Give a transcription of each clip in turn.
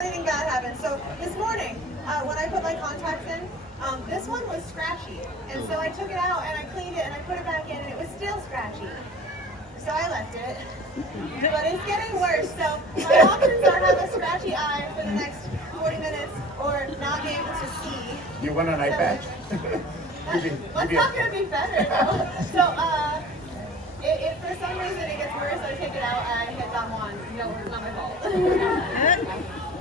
anything bad happens. So this morning, when I put my contacts in, this one was scratchy. And so I took it out and I cleaned it and I put it back in and it was still scratchy. So I left it. But it's getting worse. So my options are have a scratchy eye for the next 40 minutes or not be able to see. You want an eye patch? What's not going to be better though? So if for some reason it gets worse, I take it out and I hit Don Juan. No, it's not my fault.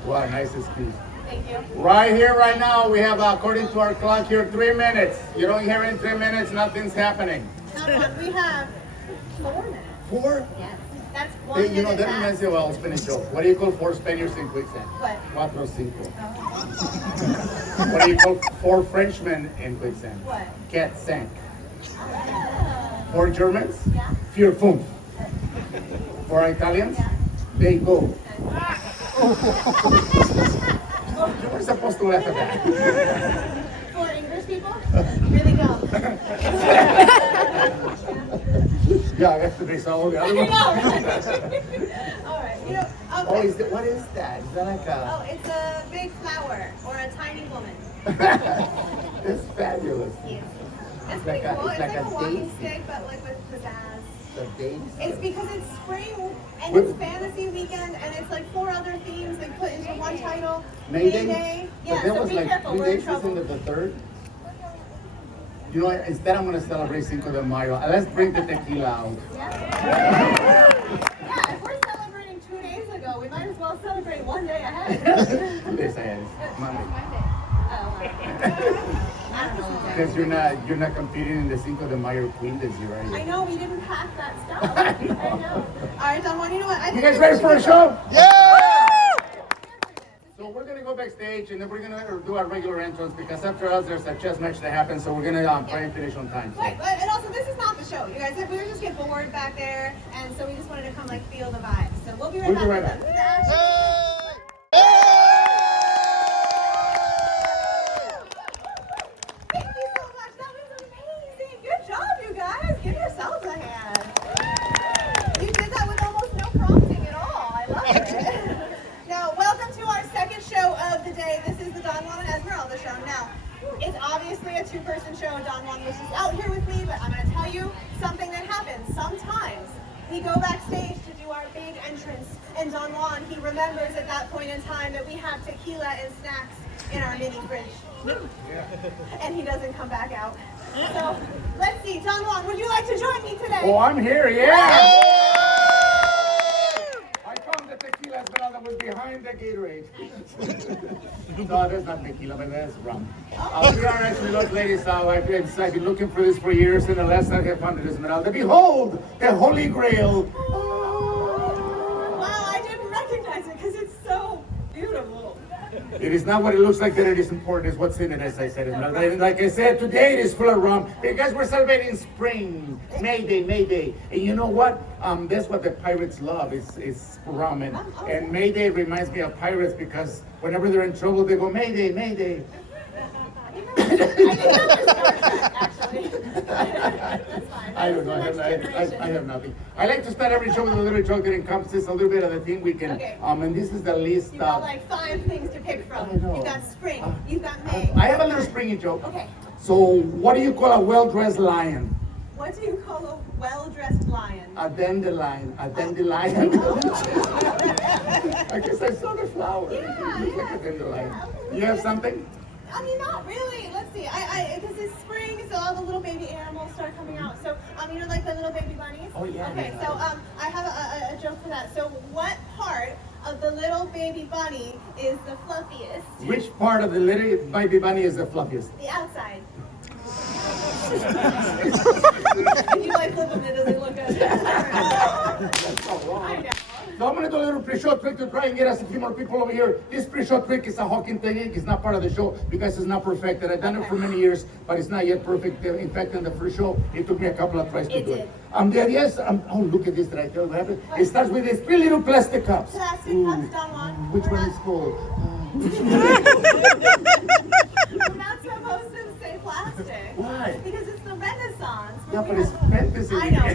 Wow, nice excuse. Thank you. Right here, right now, we have, according to our clock here, 3 minutes. You don't hear in 3 minutes, nothing's happening. Don Juan, we have 4 minutes. 4? Yes. That's 1 Hey, you know, minute that fast. reminds me of a Spanish joke. What do you call 4 Spaniards in quicksand? What? Cuatro cinco. What do you call 4 Frenchmen in quicksand? What? Cat sank. Oh. 4 Germans? Yeah. Vier fünf. 4 Italians? Yeah. They go. You were supposed to laugh at that. 4 English people? Really go. Yeah, after they saw all the other I ones. know, right? All right. You know, Oh, what is that? Is that like oh, a... it's a big flower or a tiny woman. It's fabulous. Yes. It's It's pretty like a- cool. it's It's like like a a walking daisy. stick, but like with pizzazz. The daisy. It's because it's spring and What- it's fantasy weekend and it's like 4 other themes they put into one title. Mayday? Mayday. But Yeah, there so was be like careful. 3 We're in days trouble. into the 3rd. You know, instead I'm going to celebrate Cinco de Mayo. Let's bring the tequila out. Yeah, if we're celebrating 2 days ago, we might as well celebrate 1 day ahead. 2 days ahead. Monday. Oh, I don't know. Because you're not competing in the Cinco de Mayo Queen this year, are I you? know we didn't pack that stuff. I know. All right, Don Juan, you know what? I You think guys we ready should for a do- show? Yeah! So we're gonna go backstage and then we're gonna do our regular entrance because after us there's a chess match that happens, so we're gonna try and finish on time. So. Right, but and also this is not the show, you guys. We were just getting bored back there, and so we just wanted to come like feel the vibe. So we'll be right We'll be back. right with back. the action. Thank you so much. That was amazing. Good job, you guys. Give yourselves a hand. You did that with almost no prompting at all. I love it. Now, welcome to our second show of the day. This is the Don Juan and Esmeralda show. Now, it's obviously a 2-person show. Don Juan was just out here with me, but I'm going to tell you something that happens. Sometimes we go backstage to do our big entrance, and Don Juan, he remembers at that point in time that we have tequila and snacks in our mini fridge. And he doesn't come back out. So, let's see. Don Juan, would you like to join me today? Oh, I'm here, yeah! I found the tequila Esmeralda was behind the Gatorade. No, that's not tequila, but that's rum. We are actually, look, ladies, I've been looking for this for years, and the last time I found it Esmeralda. Behold, the Holy Grail. Wow, I didn't recognize it because it's so beautiful. It is not what it looks like that it is important, it's what's in it, as I said. Esmeralda. And like I said, today it is full of rum because we're celebrating spring, Mayday, Mayday. And you know what? That's what the pirates love, is rum. And Mayday reminds me of pirates because whenever they're in trouble, they go, Mayday, Mayday. I think that was Star Trek, actually. That's fine. I don't know. I have nothing. I like to start every show with a little joke that encompasses a little bit of the theme we can. Okay. And this is the list. You've got like 5 things to pick from. I know. You've got spring. You've got May. I have a little springy joke. Okay. So, what do you call a well-dressed lion? What do you call a well-dressed lion? A dandelion. A dandelion. I guess I saw the flower. Yeah, It looks like a yeah. dandelion. You have something? I mean, not really. Let's see. Because it's spring, so all the little baby animals start coming out. So, you know, like the little baby bunnies? Oh, yeah, Okay, yeah. so I have a joke for that. So, what part of the little baby bunny is the fluffiest? Which part of the little baby bunny is the fluffiest? The outside. If you like flip them, it doesn't look good. That's so wrong. I know. So I'm going to do a little pre-show trick to try and get us a few more people over here. This pre-show trick is a hawking technique. It's not part of the show because it's not perfected. I've done it for many years, but it's not yet perfect. In fact, in the first show, it took me a couple of tries to It do did. it. The idea is, oh, look at this that I tell you what happened. It starts with these 3 little plastic cups. Plastic Ooh, cups, Don Juan. Which We're one not- is full? We're not supposed to say plastic. Why? Because it's the Renaissance. Yeah, but it's fantasy. I know,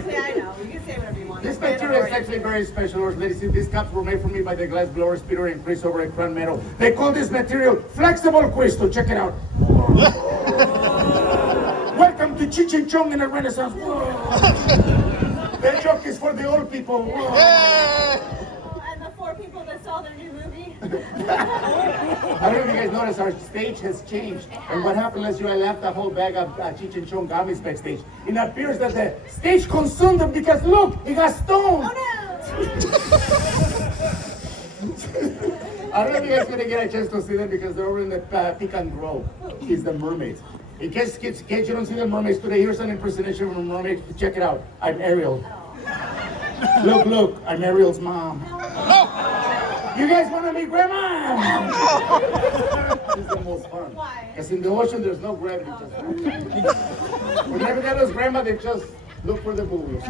you can say whatever you want. This It's material is mandatory. actually very special, ladies. These cups were made for me by the glass blowers Peter and Chris over at Crown Metal. They call this material flexible crystal. Check it out. Welcome to Cheech and Chong in a Renaissance. That joke is for the old people. And the 4 people that saw their new movie. I don't know if you guys noticed, our stage has changed. And what happened last year, I left a whole bag of Cheech and Chong gummies backstage. It appears that the stage consumed them because look, it got stoned. Oh no! I don't know if you guys are gonna get a chance to see them because they're over in the Pecan Grove. It's the mermaids. In case you don't see the mermaids today, here's an impersonation of a mermaid. Check it out. I'm Ariel. Look, I'm Ariel's mom. You guys want to meet Grandma? This is the most fun. Why? Because in the ocean, there's no gravity. Whenever they lose Grandma, they just look for the buoys.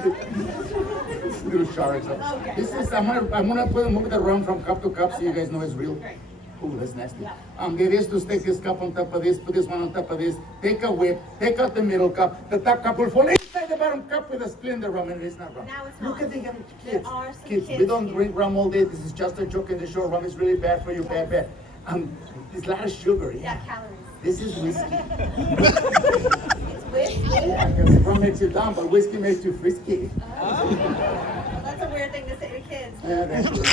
Little sharks. Okay. This is, I'm gonna move it around from cup to cup so you guys know it's real. Great. Ooh, that's nasty. The idea is to stick this cup on top of this, put this one on top of this, take a whip, take out the middle cup, the top cup will fall inside the bottom cup with a split in the rum, and it's not rum. Now it's Look not. at the young There kids. are some Kids, kids we don't here. drink rum all day. This is just a joke in the show. Rum is really bad for you, bad. It's a lot of sugar. Yeah, calories. This is whiskey. It's whiskey. Yeah, because rum makes you dumb, but whiskey makes you frisky. Well, that's a weird thing to say to kids. Yeah, that's true.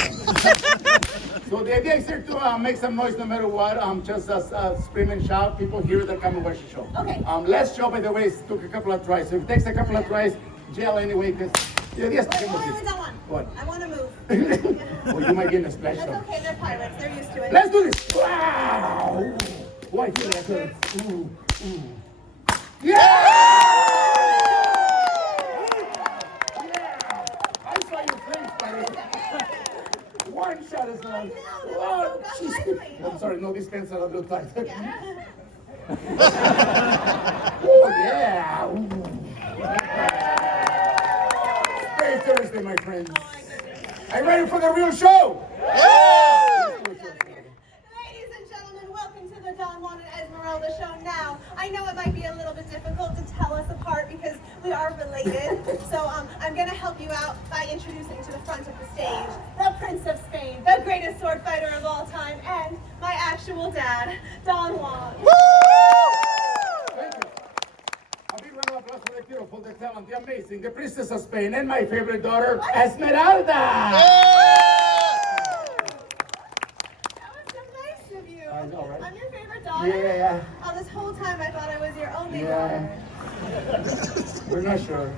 So the idea is here to make some noise no matter what. Just scream and shout. People hear that come and watch the show. Okay. Last show, by the way, took a couple of tries. So if it takes a couple of tries, jail anyway, because the idea is to Wait, get wait, Don Juan. What? I want to move. Well, you might get in a splash That's zone. okay, they're pirates. They're used to it. Let's do this. Wow! Oh, I feel that good. Ooh. Yeah! I saw your face, buddy. One shot is enough. Oh, jeez. I'm sorry, no, these pants are a little tight. Oh, yeah. Ooh. Very Thursday, my friends. Are you ready for the real show? Ladies and gentlemen, welcome to the Don Juan and Esmeralda show. Now, I know it might be a little bit difficult to tell us apart because we are related. So I'm going to help you out by introducing to the front of the stage the Prince of Spain, the greatest sword fighter of all time, and my actual dad, Don Juan. Thank you. A big round of applause for the beautiful, the talent, the amazing, the Princess of Spain, and my favorite daughter, Esmeralda. That was so nice of you. I know, right? I'm your favorite daughter. Yeah. Oh, this whole time I thought I was your only Yeah. daughter. We're not sure.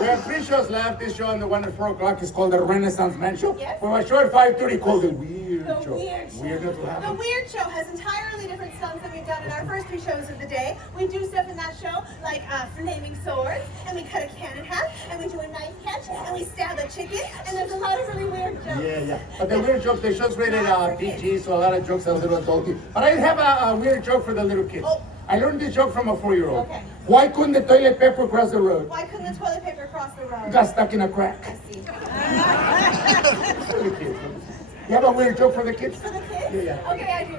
We have 3 shows left. This show and the one at 4 o'clock is called the Renaissance Man Show. Yes. We have a show at 5:30 called the Weird The Show. Weird Show. Weirdness will The happen. Weird Show has entirely different stunts than we've done in our first 3 shows of the day. We do stuff in that show like flaming swords, and we cut a can in half, and we do a knife catch, and we stab a chicken, and there's a lot of really weird jokes. Yeah. But the weird jokes, the show's rated PG, so a lot of jokes are a little adulty. But I have a weird joke for the little kids. Oh. I learned this joke from a 4-year-old. Okay. Why couldn't the toilet paper cross the road? Why couldn't the toilet paper cross the road? Got stuck in a crack. I see. For the kids. You have a weird joke for the kids? For the kids? Yeah. Okay, I do.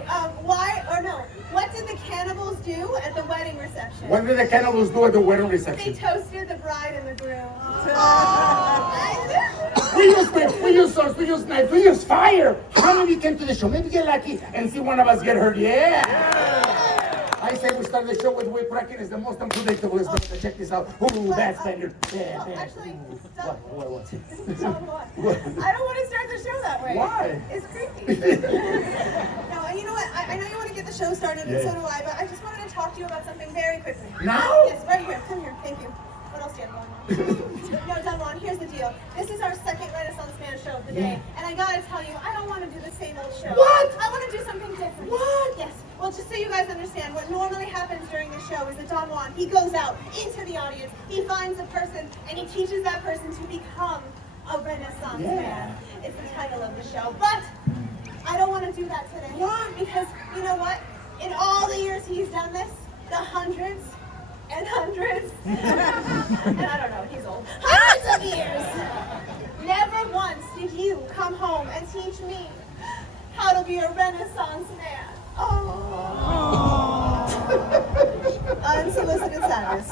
What did the cannibals do at the wedding reception? What did the cannibals do at the wedding They reception? toasted the bride and the groom. We use whips, we use swords, we use knives, we use fire. How many came to the show? Maybe get lucky and see one of us get hurt. Yeah. I say we start the show with whip wrecking. It's the most unpredictable. Check this out. Ooh, bad Spaniard. Bad. Actually, Ooh. stop. What? What? I don't want to start the show that way. Why? It's creepy. No, and you know what? I know you want to get the show started, and so do I, but I just wanted to talk to you about something very quickly. Now? Yes, right here. Come here. Thank you. What else do you have going on? No, Don Juan, here's the deal. This is our second Renaissance Man show of the day, and I gotta tell you, I don't want to do the same old show. What? I want to do something different. What? Yes. Well, just so you guys understand, what normally happens during the show is that Don Juan, he goes out into the audience, he finds a person, and he teaches that person to become a Renaissance man. It's the title of the show. But I don't want to do that today. Why? Because, you know what? In all the years he's done this, the hundreds and hundreds, and I don't know, he's old, hundreds of years, never once did you come home and teach me how to be a Renaissance man. Oh. Unsolicited sadness.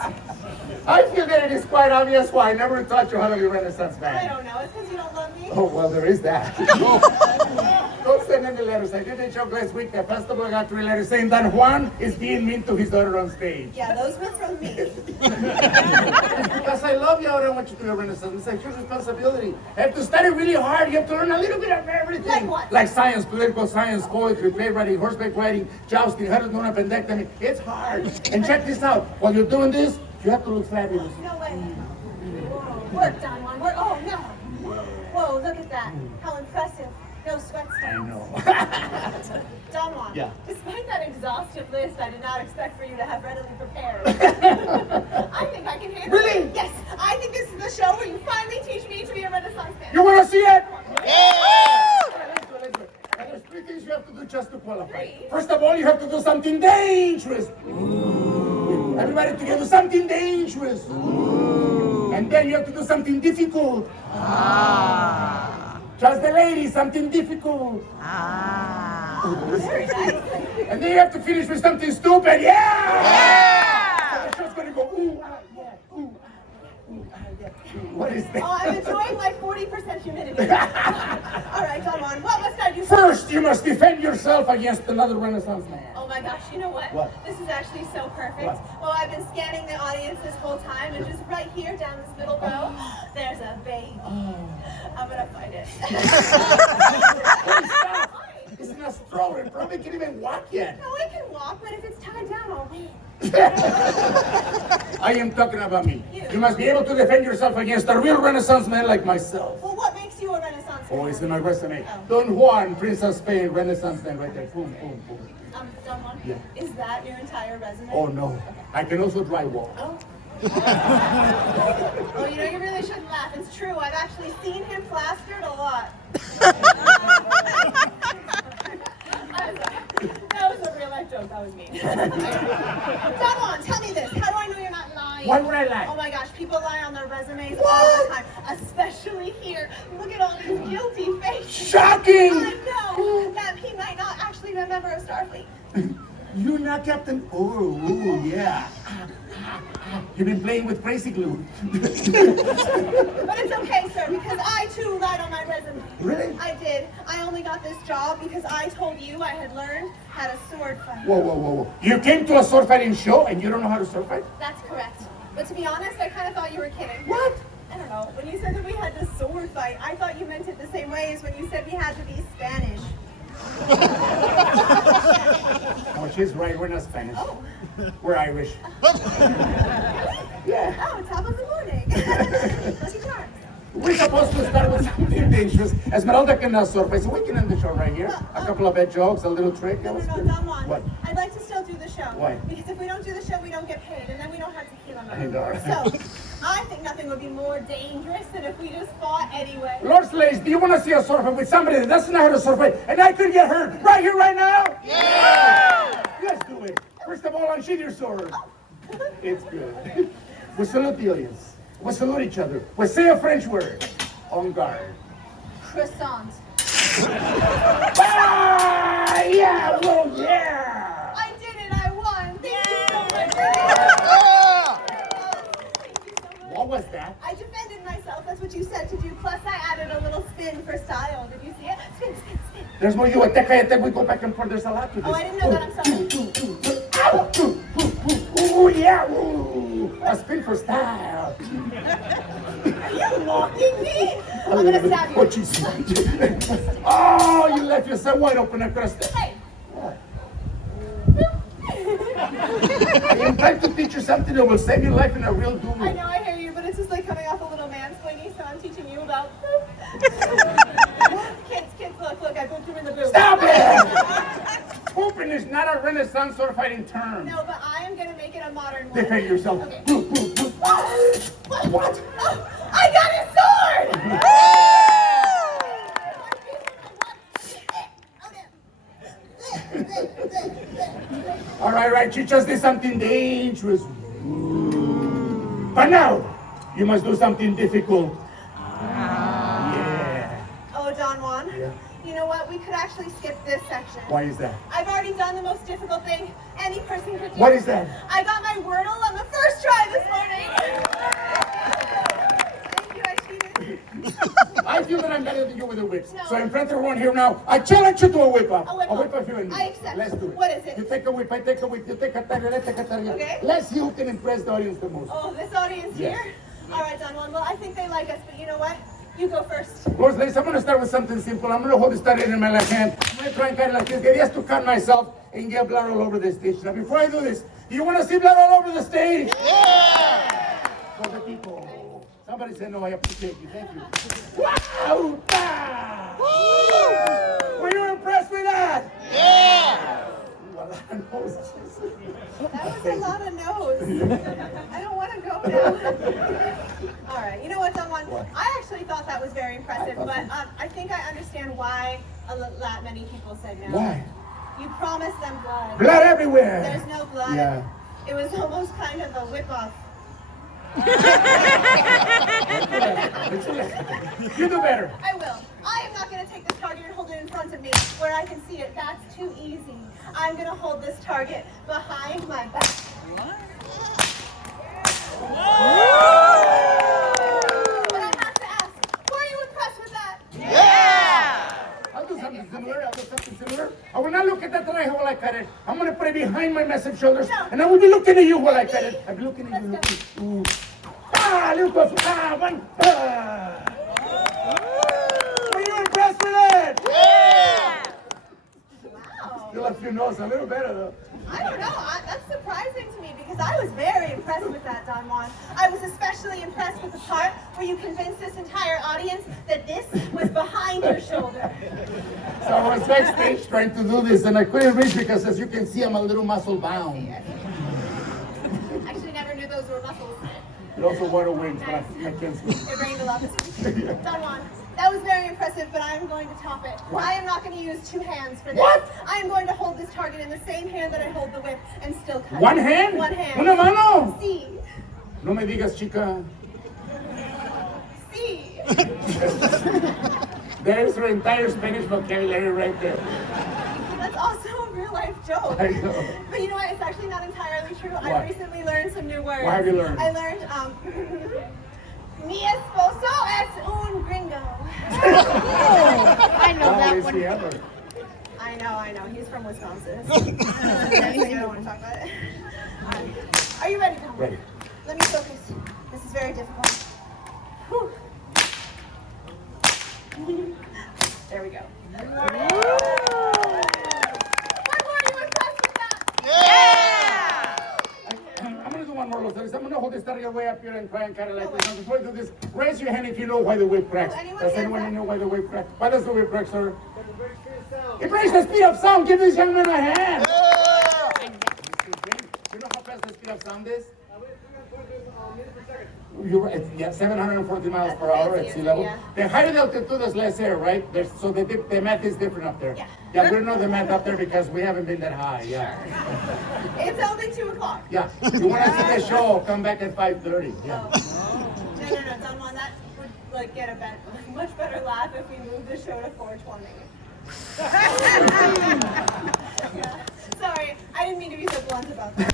I feel that it is quite obvious why I never taught you how to be Renaissance I man. don't know. It's because you don't love me. Oh, well, there is that. Don't send any letters. I did a joke last week. The festival got 3 letters saying Don Juan is being mean to his daughter on stage. Yeah, those were from me. Because I love you, I don't want you to be a Renaissance. It's like your responsibility. You have to study really hard. You have to learn a little bit of everything. Like what? Like science, political science, poetry, playwriting, horseback riding, jousting, how to do an appendectomy. It's hard. And check this out. While you're doing this, you have to look fabulous. No way. Work, Don Juan. Work. Oh, no. Whoa, look at that. How impressive. No sweat I stains. know. Don Juan, Yeah. despite that exhaustive list, I did not expect for you to have readily prepared. I think I can handle Really? it. Yes, I think this is the show where you finally teach me to be a Renaissance man. You want to see it? Yeah! Let's do it. And there's 3 things you have to do just to qualify. 3? First of all, you have to do something dangerous. Everybody together, something dangerous. And then you have to do something difficult. Just the ladies, something difficult. Very nice. And then you have to finish with something stupid. Yeah! So the show's gonna go, ooh, ah, yeah, ooh, ah, ooh, ah, yeah. What is that? Oh, I'm enjoying my 40% humidity. All right, Don Juan, what must I do First, you must defend yourself against another Renaissance man. Oh my gosh, you know what? What? This is actually so perfect. What? Well, I've been scanning the audience this whole time, and just right here down this middle row, there's a baby. I'm gonna fight it. It's in a stroller. It probably can't even walk yet. No, I can walk, but if it's tied down, I'll win. I am talking about me. You. You must be able to defend yourself against a real Renaissance man like myself. Well, what makes you a Renaissance man? Oh, it's in my resume. Don Juan, Prince of Spain, Renaissance man, right there. Boom, boom, boom. Don Juan? Yeah. Is that your entire resume? Oh no, I can also drywall. Oh. Oh, you know, you really shouldn't laugh. It's true. I've actually seen him plastered a lot. That was a real life joke. That was me. Don Juan, tell me this. How do I know you're not lying? Why would I lie? Oh my gosh, people lie on their resumes all the time, especially here. Look at all these guilty faces. Shocking! I know that he might not actually be a member of Starfleet. You're not Captain. Oh, ooh, yeah. You've been playing with crazy glue. But it's okay, sir, because I too lied on my resume. Really? I did. I only got this job because I told you I had learned how to sword fight. Whoa, whoa, whoa, whoa. You came to a sword fighting show and you don't know how to sword fight? That's correct. But to be honest, I kind of thought you were kidding. What? I don't know. When you said that we had to sword fight, I thought you meant it the same way as when you said we had to be Spanish. Oh, she's right. We're not Spanish. Oh. We're Irish. Yeah. Oh, top of the morning. Lucky charms. We're supposed to start with something dangerous. Esmeralda can sword fight, so we can end the show right here. A couple of bad jokes, a little trick. No, That was no, no, good. Don Juan. What? I'd like to still do the show. Why? Because if we don't do the show, we don't get paid, and then we don't have tequila money. I know. So, I think nothing would be more dangerous than if we just fought anyway. Lord Slays, do you want to see a sword fight with somebody that doesn't know how to sword fight and I could get hurt right here, right now? Yeah! Let's do it. First of all, unsheath your sword. It's good. We salute the audience. We salute each other. We say a French word. On guard. Croissant. Ah, yeah, well, yeah. I did it. I won. Thank you so much. Thank you so much. What was that? I defended myself. That's what you said to do. Plus, I added a little spin for style. Did you see it? Spin, spin, spin. There's more you. We go back and forth. There's a lot to this. Oh, I didn't know that. I'm sorry. Ow! Ooh, yeah. Ooh. A spin for style. Are you mocking me? I'm gonna stab you. Oh, Jesus. Oh, you left yourself wide open across the... Hey. What? I'm trying to teach you something that will save your life in a real duel. I know, I hear you, but it's just like coming off a little mansplaining, so I'm teaching you about kids, look, I pooped him in the booth. Stop it! Pooping is not a Renaissance sword fighting term. No, but I am gonna make it a modern one. Defend yourself. Okay. What? Oh, I got his sword! All right, you just did something dangerous. But now, you must do something difficult. Yeah. Oh, Don Juan. Yeah. You know what? We could could actually skip this section. Why is that? I've already done the most difficult thing any person could do. What is that? I got my Wordle on the first try this morning. Thank you, I cheated. I feel that I'm better than you with a whip. No. So in front of everyone here now, I challenge you to a whip off. A whip off. You and me. I accept. Let's do it. What is it? You take a whip, I take a whip, you take a target, I take a target. Okay. Let's see who can impress the audience the most. Oh, this audience Yes. here? All right, Don Juan. Well, I think they like us, but you know what? You go first. Of course, ladies, I'm going to start with something simple. I'm going to hold this target in my left hand. I'm going to try and cut it like this. The idea is to cut myself and get blood all over the stage. Now, before I do this, do you want to see blood all over the stage? Yeah! For the people. Somebody said no, I appreciate you. Thank you. Wow! Ah! Were you impressed with that? Yeah! Ooh, a lot of noses. That was a lot of no's. I don't want to go now. All right. You know what, Don Juan? What? I actually thought that was very impressive, but I think I understand why that many people said no. Why? You promised them blood. Blood everywhere. There's no blood. Yeah. It was almost kind of a whip-off. You do better. I will. I am not going to take this target and hold it in front of me where I can see it. That's too easy. I'm going to hold this target behind my back. But I have to ask, were you impressed with that? Yeah! I'll do something similar. I will not look at that tonight while I cut it. I'm going to put it behind my massive shoulders, No. and I will be looking at you while I cut it. I'll be looking at you. Let's Ooh. Ah, little closer. Ah, one. Ah. Were you impressed with it? Yeah! Wow. Still a few notes, a little better though. I don't know. That's surprising to me because I was very impressed with that, Don Juan. I was especially impressed with the part where you convinced this entire audience that this was behind your shoulder. So I was backstage trying to do this, and I couldn't reach because, as you can see, I'm a little muscle bound. Actually, never knew those were muscles. It also water wings, but I can't see. It rained a lot this week. Don Juan, that was very impressive, but I'm going to top it. What? I am not going to use two hands for this. What? I am going to hold this target in the same hand that I hold the whip and still cut One it. hand? One hand. Una mano? Sí. No me digas, chica. Sí. There's your entire Spanish vocabulary right there. That's also a real life joke. I know. But you know what? It's actually not entirely true. What? I recently learned some new words. What have you learned? I learned, mi esposo es un gringo. I know that is one. he ever? I know. He's from Wisconsin. I don't want to talk about it. Are you ready, Tom? Ready. Let me focus. This is very difficult. Whew. There we go. Were you impressed with that? Yeah! I'm going to do one more, Los Angeles. I'm going to hold this target way up here and try and cut it like this. Now, before I do this, raise your hand if you know why the whip cracks. Anyone Does has anyone that? know why the whip cracks? Why does the whip crack, sir? It breaks the speed of sound. Give this young man a hand. Yeah! You know how fast the speed of sound is? You're right. Yeah, 740 miles per hour at sea level. Yeah. The higher the altitude, there's less air, right? So the math is different up there. Yeah. Yeah, we don't know the math up there because we haven't been that high. Yeah. It's only 2 o'clock. Yeah. You want to see the show? Come back at 5:30. Yeah. No, Don Juan, that would get a much better laugh if we moved the show to 4:20. Yeah. Sorry, I didn't mean to be so blunt about that.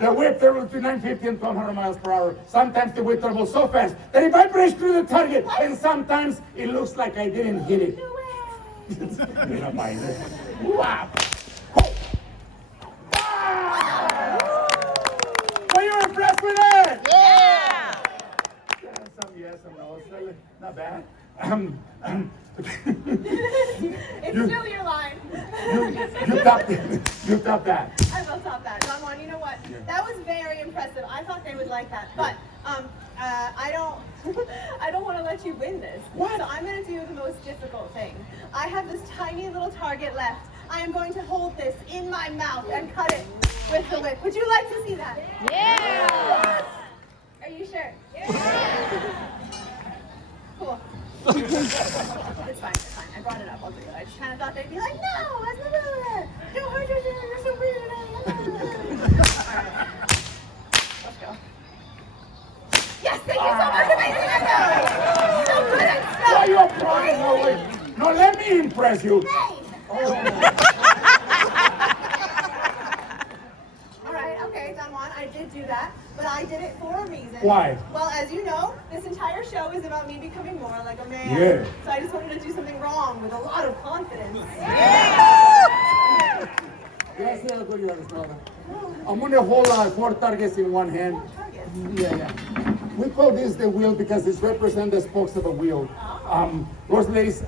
The whip there between 950 and 1200 miles per hour. Sometimes the whip travels so fast that it vibrates through the target, and sometimes it looks like I didn't hit it. No way. You're not buying it. Wow. Ho. Wow. Were you impressed with it? Yeah! Yes, some no. Not bad. It's still your line. You top that. I will top that. Don Juan, you know what? That was very impressive. I thought they would like that. But I don't want to let you win this. What? So I'm going to do the most difficult thing. I have this tiny little target left. I am going to hold this in my mouth and cut it with the whip. Would you like to see that? Yeah! Are you sure? Cool. It's fine. I brought it up. I'll do it. I just kind of thought they'd be like, no, Esmeralda, don't hurt yourself. You're so weird. Alright. Let's go. Yes, thank you so much. Amazing. I know. So good at Why stuff. you applying? No, wait. No, let me impress you. Hey! Oh. All right, okay, Don Juan, I did do that, but I did it for a reason. Why? Well, as you know, this entire show is about me becoming more like a man. Yeah. So I just wanted to do something wrong with a lot of confidence. Can I say how good you are, Esmeralda? I'm going to hold 4 targets in one hand. Targets. Yeah. We call this the wheel because it represents the spokes of a wheel. Those ladies,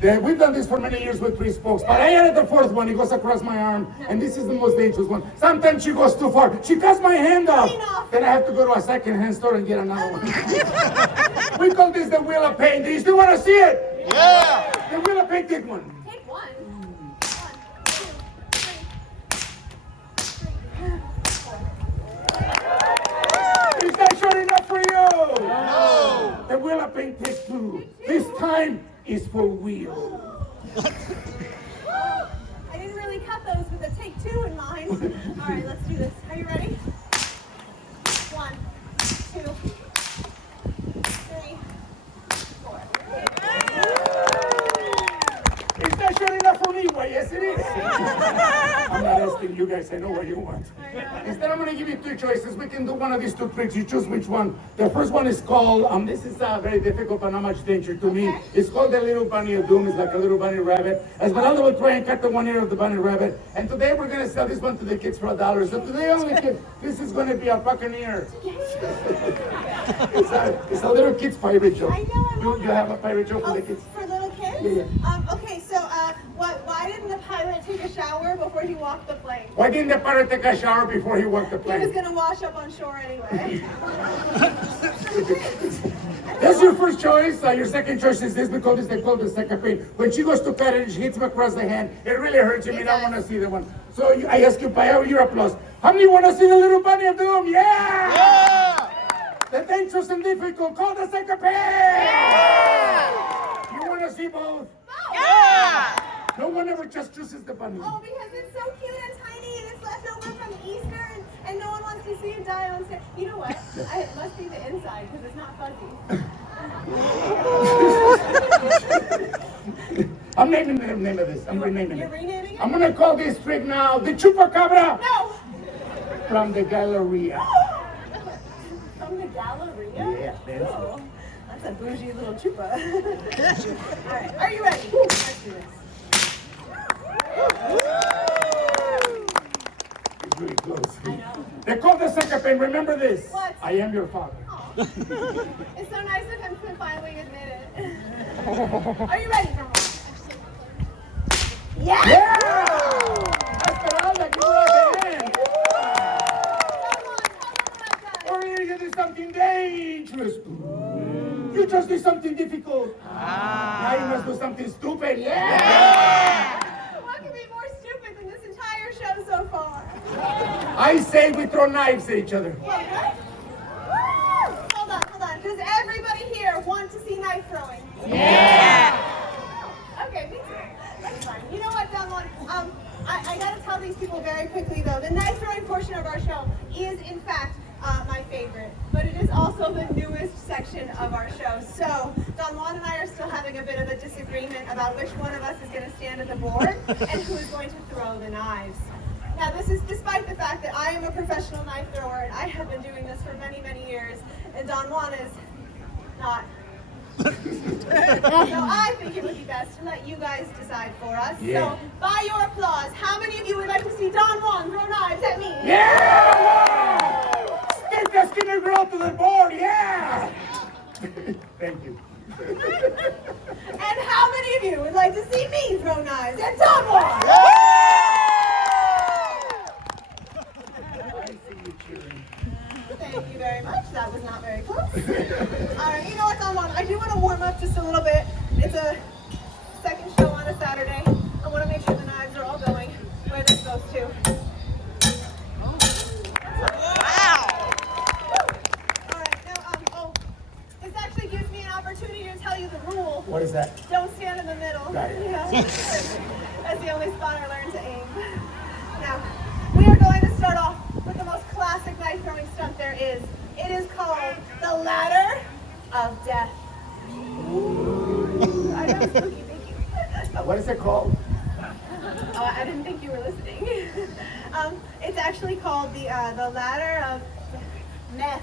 we've done this for many years with 3 spokes, but I added the 4th one. It goes across my arm, and this is the most dangerous one. Sometimes she goes too far. She cuts my hand off. Enough. Then I have to go to a second-hand store and get another one. We call this the wheel of pain. Do you still want to see it? Yeah. The wheel of pain, take one. Take one. 1, 2, 3, 4. Is that short enough for you? No. The wheel of pain, take 2. This time is for wheel. I didn't really cut those with a take 2 in mind. All right, let's do this. Are you ready? 1, 2, 3, 4. Is that short enough for me? Why, yes it is. I'm not asking you guys, I know what you want. Instead, I'm going to give you 2 choices. We can do one of these 2 tricks. You choose which one. The first one is called, this is very difficult but not much danger to me. It's called the little bunny of doom. It's like a little bunny rabbit. Esmeralda will try and cut the one ear of the bunny rabbit. And today we're going to sell this one to the kids for $1. So today only kids, this is going to be a buccaneer. It's a little kid's pirate joke. I know, I love You have a pirate joke for Oh, the kids? for little kids? Yeah. Okay, so why didn't the pirate take a shower before he walked the plane? Why didn't the pirate take a shower before he walked the He was plane? going to wash up on shore anyway. That's your first choice. Your second choice is this. We call this the second pain. When she goes to pat it, she hits him across the hand. It really hurts him. You don't want to see the one. So I ask you by your applause. How many want to see the little bunny of doom? Yeah! Yeah. The dangerous and difficult. Call the second pain. Yeah. You want to see both? Yeah. No one ever just chooses the bunny. Oh, because it's so cute and tiny and it's left over from Easter and no one wants to see it die on stage. You know what? It must be the inside because it's not fuzzy. I'm naming the name of this. I'm renaming You're it. renaming it? I'm going to call this trick now the Chupacabra No! from the Galleria. From the Galleria? Yeah, that's it. Oh, that's a bougie little chupa. All right, are you ready? Let's do this. It's really close. I know. They call the second pain. Remember this. What? I am your father. Aw. It's so nice of him to finally admit it. Are you ready, Don Juan? Yes! Yeah! Esmeralda, give me a hand. Don Juan, tell them what I've done. Or you did something dangerous. You just did something difficult. Now you must do something stupid. Yeah! What could be more stupid than this entire show so far? I say we throw knives at each other. Yeah, hold on. Does everybody here want to see knife throwing? Yeah. Okay, me too. That's fine. You know what, Don Juan? I gotta tell these people very quickly though. The knife throwing portion of our show is in fact my favorite, but it is also the newest section of our show. So Don Juan and I are still having a bit of a disagreement about which one of us is going to stand at the board and who is going to throw the knives. Now this is despite the fact that I am a professional knife thrower and I have been doing this for many, many years, and Don Juan is not. So I think it would be best to let you guys decide for us. Yeah. So by your applause, how many of you would like to see Don Juan throw knives at me? Yeah! Stick the skinny girl to the board. Yeah! Thank you. And how many of you would like to see me throw knives at Don Juan? I see you cheering. Thank you very much. That was not very close. Alright, you know what, Don Juan? I do want to warm up just a little bit. It's a second show on a Saturday. I want to make sure the knives are all going where they're supposed to. Wow. Alright, now, this actually gives me an opportunity to tell you the rule. What is that? Don't stand in the middle. Got it. Yeah. That's the only spot I learned to aim. Now, we are going to start off with the most classic knife throwing stunt there is. It is called the ladder of death. I know, spooky, thank you. What is it called? Oh, I didn't think you were listening. It's actually called the ladder of meth.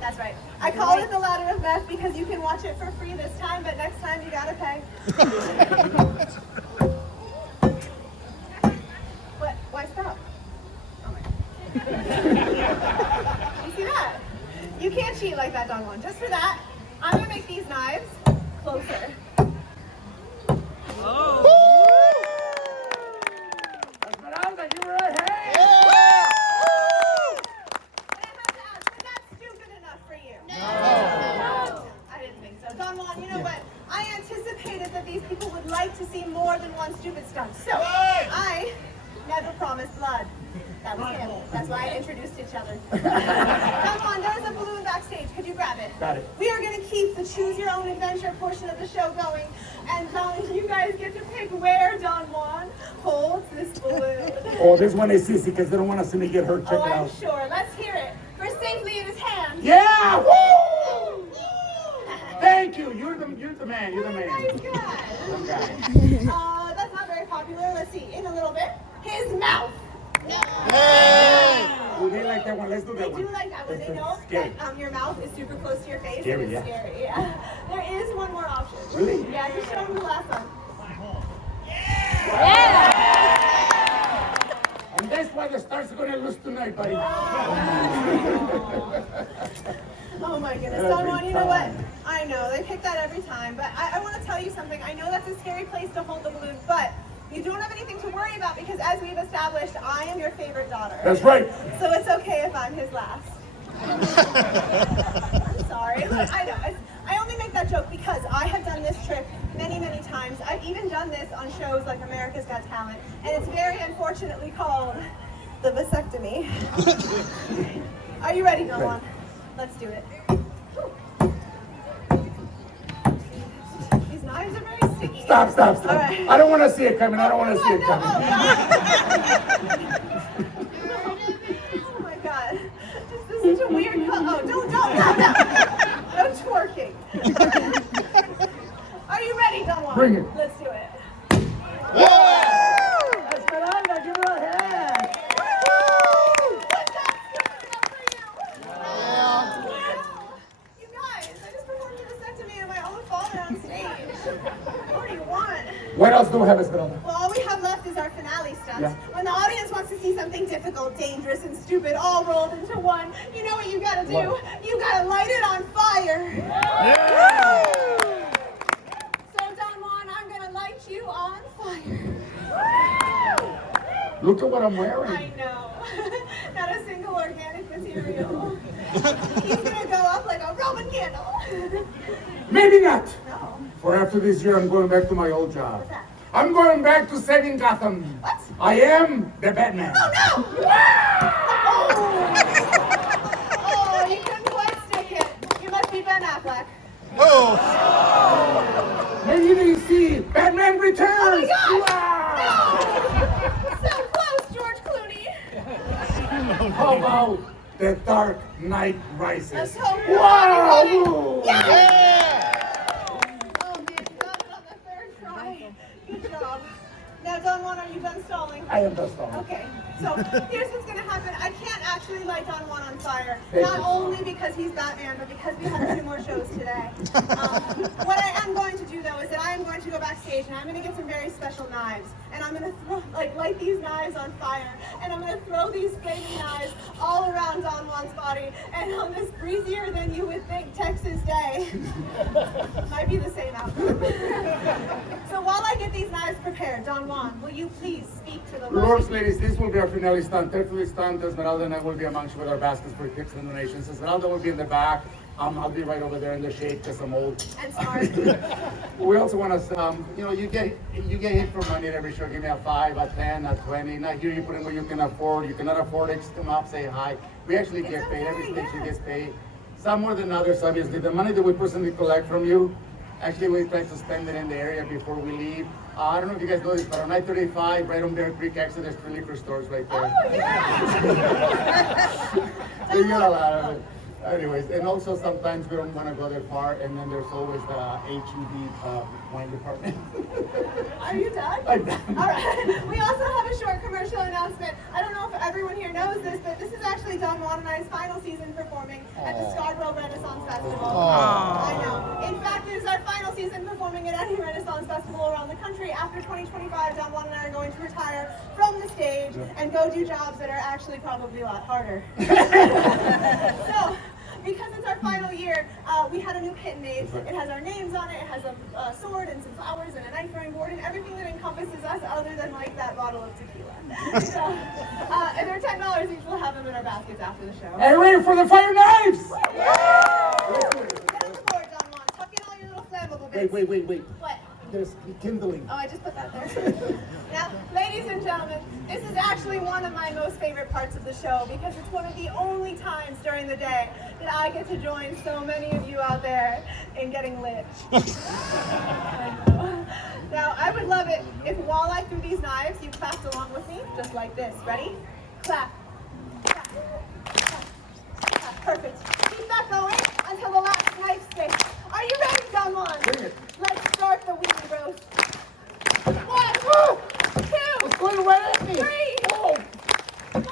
That's right. I call it the ladder of meth because you can watch it for free this time, but next time you gotta pay. What? Why stop? Oh my. You see that? You can't cheat like that, Don Juan. Just for that, I'm gonna make these knives closer. Esmeralda, give her a hand! But I have to ask, was that stupid enough for you? No. I didn't think so. Don Juan, you know what? I anticipated that these people would like to see more than one stupid stunt. So, I never promised blood. That was him. That's why I introduced each other. Don Juan, there's a balloon backstage. Could you grab it? Got it. We are going to keep the Choose Your Own Adventure portion of the show going. And you guys get to pick where Don Juan holds this balloon. Oh, this one is easy because they don't want to see me get hurt. Check Oh, it I'm out. sure. Let's hear it. For safely in his hands. Yeah! Woo! Thank you. You're the man. You're the man. Nice guy. Good guy. That's not very popular. Let's see. In a little bit. His mouth. Oh, they like that one. Let's do They that one. do like that when they know Scary. that your mouth is super close to your face. Scary, and it's yeah. scary. Yeah. There is one more option. Really? Yeah, just show them the last one. And that's why the Stars are going to lose tonight, buddy. Oh my goodness. Don Juan, you know what? I know, they pick that every time, but I want to tell you something. I know that's a scary place to hold the balloon, but you don't have anything to worry about because as we've established, I am your favorite daughter. That's right. So it's okay if I'm his last. I'm sorry. Look, I know. I only make that joke because I have done this trick many, many times. I've even done this on shows like America's Got Talent, and it's very unfortunately called the vasectomy. Are you ready, Don Juan? Let's do it. These knives are very sticky. Stop. All right. I don't want to see it coming. I don't want to see it coming. Oh my God. This is such a weird cut. Oh, don't, no. No twerking. Are you ready, Don Juan? Bring it. Let's do it. Esmeralda, give her a hand. Was that stupid enough for you? You guys, I just performed a vasectomy of my own father on stage. What do you want? What else do we have, Esmeralda? Well, all we have left is our finale stunt. Yeah. When the audience wants to see something difficult, dangerous, and stupid all rolled into one, you know what you gotta do? What? You gotta light it on fire. So, Don Juan, I'm gonna light you on fire. Look at what I'm wearing. I know. Not a single organic material. He's gonna go up like a Roman candle. Maybe not. No. For after this year, I'm going back to my old job. What's that? I'm going back to saving Gotham. What? I am the Batman. Oh, no! Oh, you couldn't quite stick it. You must be Ben Affleck. Maybe you see Batman Returns. Oh my gosh! Wow. No! So close, George Clooney. How about The Dark Knight Rises? Let's hope. Wow! Yes! Oh man, you got it on the third try. Good job. Now, Don Juan, are you done stalling? I am the star. Okay, so here's what's gonna happen. I can't actually light Don Juan on fire. Thank Not you. only because he's Batman, but because we have 2 more shows today. What I am going to do though is that I am going to go backstage and I'm gonna get some very special knives. And I'm gonna light these knives on fire. And I'm gonna throw these flaming knives all around Don Juan's body. And on this breezier than you would think Texas day, might be the same outcome. So while I get these knives prepared, Don Juan, will you please speak to the Lords, ladies, this will be our finale stunt. Third stunt, Esmeralda and I will be amongst you with our baskets for tips and donations. Esmeralda will be in the back. I'll be right over there in the shade because I'm old. and smart. We also want to, you get hit for money at every show. Give me a 5, a 10, a 20. Not here you put in what you can afford. You cannot afford it. Just come up, say hi. We actually get paid. Every station gets paid. Some more than others, obviously. The money that we personally collect from you, actually we try to spend it in the area before we leave. I don't know if you guys know this, but on I-35, right on Bear Creek exit, there's 3 liquor stores right there. Oh, yeah! So you get a lot of it. Anyways, and also sometimes we don't want to go that far, and then there's always the HEB wine department. Are you done? I'm done. All right. We also have a short commercial announcement. I don't know if everyone here knows this, but this is actually Don Juan and I's final season performing at the Scarborough Renaissance Festival. I know. In fact, it is our final season performing at any Renaissance Festival around the country. After 2025, Don Juan and I are going to retire from the stage and go do jobs that are actually probably a lot harder. So, because it's our final year, we had a new kit made. It has our names on it. It has a sword and some flowers and a knife throwing board and everything that encompasses us other than like that bottle of tequila. So, and they're $10 each. We'll have them in our baskets after the show. Are you ready for the fire knives? Get on the board, Don Juan. Tuck in all your little flammable bits. Wait. What? There's kindling. Oh, I just put that there. Now, ladies and gentlemen, this is actually one of my most favorite parts of the show because it's one of the only times during the day that I get to join so many of you out there in getting lit. I know. Now, I would love it if while I threw these knives, you clapped along with me, just like this. Ready? Clap. Clap. Clap. Clap. Perfect. Keep that going until the last knife sticks. Are you ready, Don Juan? Bring it. Let's start the weenie roast. 1, 2, It's going right at me. 3, Oh, 4.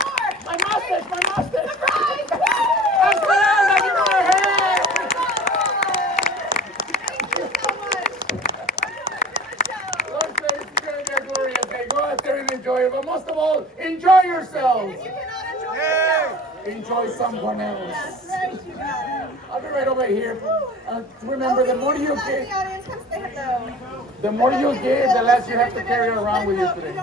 my mustache. Surprise! Esmeralda, give me your hand. Thank you so much. Welcome to the show. Lord, it's very good, Gloria. Okay, go out there and enjoy it. But most of all, enjoy yourselves. If you cannot enjoy yourself, Enjoy someone else. that's right, you got it. I'll be right over here. Remember, the more you Let give, the audience come say hello. the more you give, the less you have to carry around with you today.